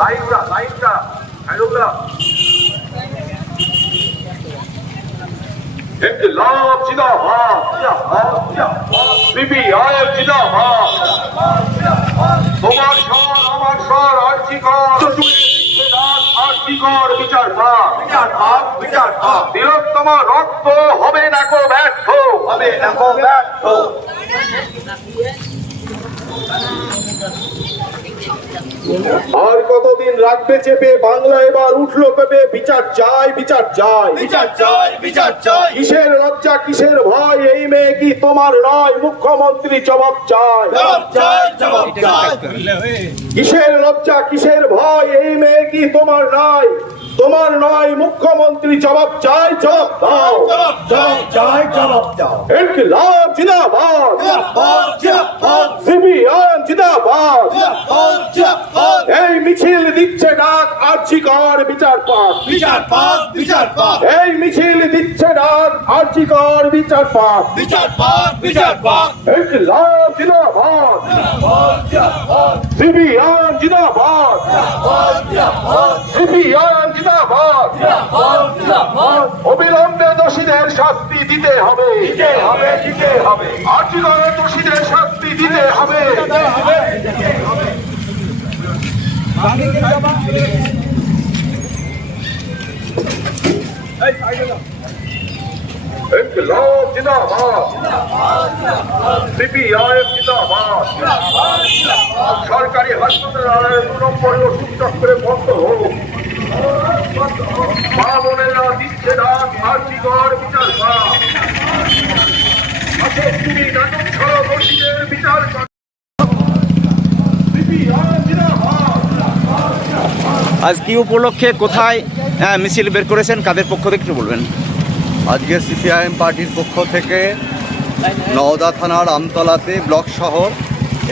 লাইনটা লাইনটা হ্যালোগুলা ইনকিলাব জিন্দাবাদ সিপিআইএম জিন্দাবাদ তোমার স্বর আমার স্বর আর্জি কর আর্জি বিচার পাক বিচার পাক বিচার পাক বীরত্তম রক্ত হবে না কো ব্যর্থ। হবে না কো ব্যর্থ। আর কতদিন রাখবে চেপে? বাংলা এবার উঠল পেপে। বিচার চাই বিচার চাই। বিচার চাই বিচার চাই। কিসের লজ্জা কিসের ভয়? এই মেয়ে কি তোমার নয়? মুখ্যমন্ত্রী জবাব চাই। জবাব চাই কিসের লজ্জা কিসের ভয়? এই মেয়ে কি তোমার নয়? তোমার নয় মুখ্যমন্ত্রী জবাব চাই জবাব দাও। জবাব চাই জবাব দাও। ইনকিলাব জিন্দাবাদ এই মিছিল দিচ্ছে ডাক আর্জিকর বিচার পাক বিচার পাক বিচার পাক এই মিছিল দিচ্ছে ডাক আর্জিকর বিচার পাক বিচার পাক বিচার পাক ইনকিলাব জিন্দাবাদ। জিন্দাবাদ জিন্দাবাদ। অবিলম্বে দোষীদের শাস্তি দিতে হবে। দিতে হবে দিতে হবে। আর্জিকরের দোষীদের শাস্তি দিতে হবে। ইনকিলাব জিন্দাবাদ। সিপিআইএম জিন্দাবাদ। সরকারি হাসপাতালে নম্বরে ওষুধ চক্রে বন্ধ হোক। মা বোনেরা দিচ্ছে বিচার পাক আসো তুমি নাটক ছড়ো দোষীদের বিচার কর সিপিআইএম জিন্দাবাদ আজ কি উপলক্ষে কোথায় আহ, মিছিল বের করেছেন? কাদের পক্ষ থেকে একটু বলবেন। আজকে সিপিআইএম পার্টির পক্ষ থেকে নওদা থানার আমতলাতে ব্লক শহর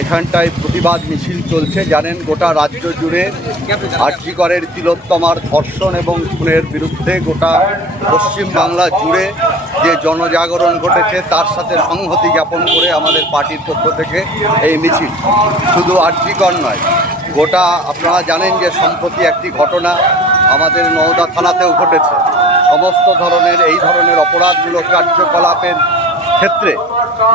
এখানটায় প্রতিবাদ মিছিল চলছে। জানেন গোটা রাজ্য জুড়ে আর্যিকরের তিলোত্তমার ধর্ষণ এবং খুনের বিরুদ্ধে গোটা পশ্চিম বাংলা জুড়ে যে জনজাগরণ ঘটেছে তার সাথে সংহতি জ্ঞাপন করে আমাদের পার্টির পক্ষ থেকে এই মিছিল। শুধু আর্যিকর নয় গোটা আপনারা জানেন যে সম্প্রতি একটি ঘটনা আমাদের নওদা থানাতেও ঘটেছে। সমস্ত ধরনের এই ধরনের অপরাধমূলক কার্যকলাপের ক্ষেত্রে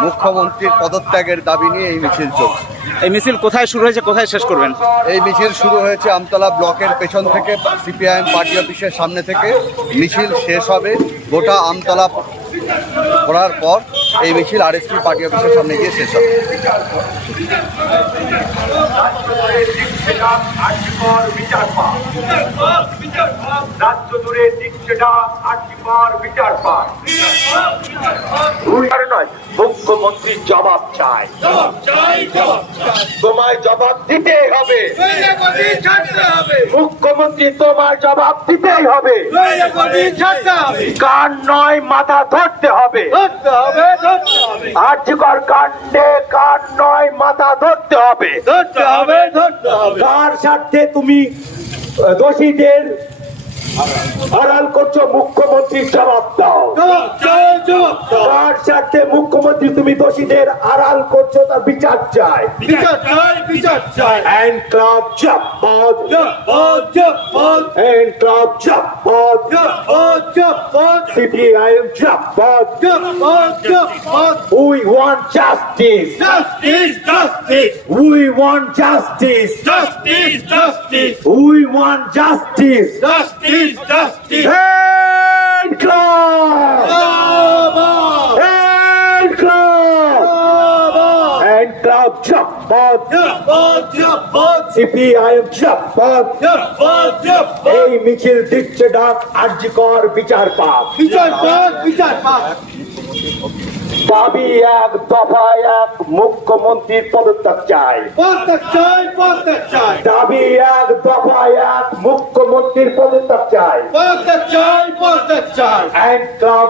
মুখ্যমন্ত্রীর পদত্যাগের দাবি নিয়ে এই মিছিল চলছে। এই মিছিল কোথায় শুরু হয়েছে কোথায় শেষ করবেন? এই মিছিল শুরু হয়েছে আমতলা ব্লকের পেছন থেকে সিপিআইএম পার্টি অফিসের সামনে থেকে। মিছিল শেষ হবে গোটা আমতলা করার পর এই মিছিল আর আরএসপি পার্টি অফিসের সামনে গিয়ে শেষ হবে। আজীবন বিচার পা রাজ্য জুড়ে বিচার নয় মুখ্যমন্ত্রী জবাব চায়। তোমায় জবাব দিতে হবে। মুখ্যমন্ত্রী তোমার জবাব দিতেই হবে। কান নয় মাথা ধরতে হবে। ধরতে ধরতে হবে। আর্যকর কাণ্ডে কান নয় মাথা ধরতে হবে। ধরতে হবে ধরতে হবে। কার স্বার্থে তুমি আহ, দোষীদের আড়াল করছ মুখ্যমন্ত্রীর জবাব দাও। কার স্বার্থে মুখ্যমন্ত্রী তুমি দোষীদের আড়াল করছ তার বিচার চাই। বিচার চাই বিচার চাই। হ্যান্ড ক্লাব জাপাদ হ্যান্ড ক্লাব জাপাদ সিপিআইএম জাপাদ জবাব জবাব We want justice. Justice, justice, We want justice. justice, justice, We want justice. justice, justice. Hand clap! Zindabad! Hand clap! Zindabad! Hand clap, Jabad! Zindabad, Zindabad, CPIM জিন্দাবাদ জিন্দাবাদ জিন্দাবাদ এই মিছিল দিচ্ছে ডাক আর্যিকর বিচার পাক বিচার পাক বিচার পাক দাবি এক দফা এক মুখ্যমন্ত্রীর পদত্যাগ চাই। পদত্যাগ চাই পদত্যাগ চাই। দাবি এক দফা এক মুখ্যমন্ত্রীর পদত্যাগ চায় পদত্যাগ চায় পদত্যাগ চাই। অ্যান্ড ক্লাব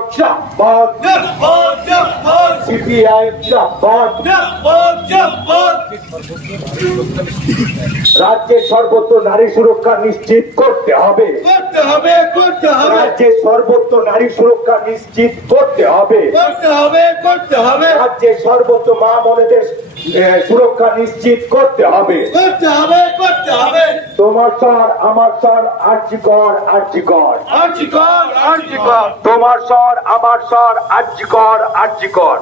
রাজ্যে সর্বত্র নারী সুরক্ষা নিশ্চিত করতে হবে। করতে হবে করতে হবে। রাজ্যে সর্বত্র নারী সুরক্ষা নিশ্চিত করতে হবে। করতে হবে করতে হবে। রাজ্যে সর্বত্র মা মনেদের সুরক্ষা নিশ্চিত করতে হবে। করতে হবে করতে হবে। তোমার স্বর আমার স্বর আর্যিকর আর্যিকর। তোমার স্বর আমার স্বর আর্যিকর আর্যিকর।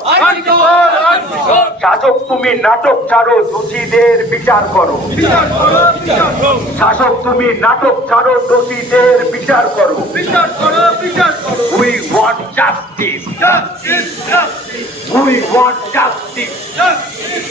শাসক তুমি নাটক ছাড়ো দোষীদের বিচার করো। বিচার করো বিচার করো। শাসক তুমি নাটক ছাড়ো দোষীদের বিচার করো। বিচার করো বিচার করো। We want justice justice justice we want justice justice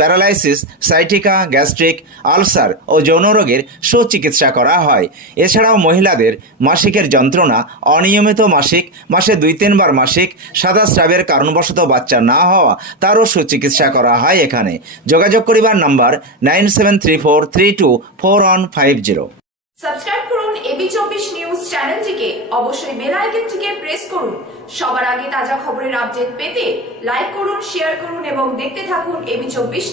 paralysis, sciatica, gastric, ulcer ও যৌন রোগের সুচিকিৎসা করা হয়। এছাড়াও মহিলাদের মাসিকের যন্ত্রণা, অনিয়মিত মাসিক, মাসে দুই তিনবার মাসিক, সাদা স্রাবের কারণবশত বাচ্চা না হওয়া, তারও সুচিকিৎসা করা হয় এখানে। যোগাযোগ করিবার number nine seven three four three two four one five zero. Subscribe করুন এবি চব্বিশ নিউজ চ্যানেলটিকে। অবশ্যই বেল আইকনটিকে প্রেস করুন। সবার আগে তাজা খবরের আপডেট পেতে লাইক করুন শেয়ার করুন এবং দেখতে থাকুন এবি চব্বিশ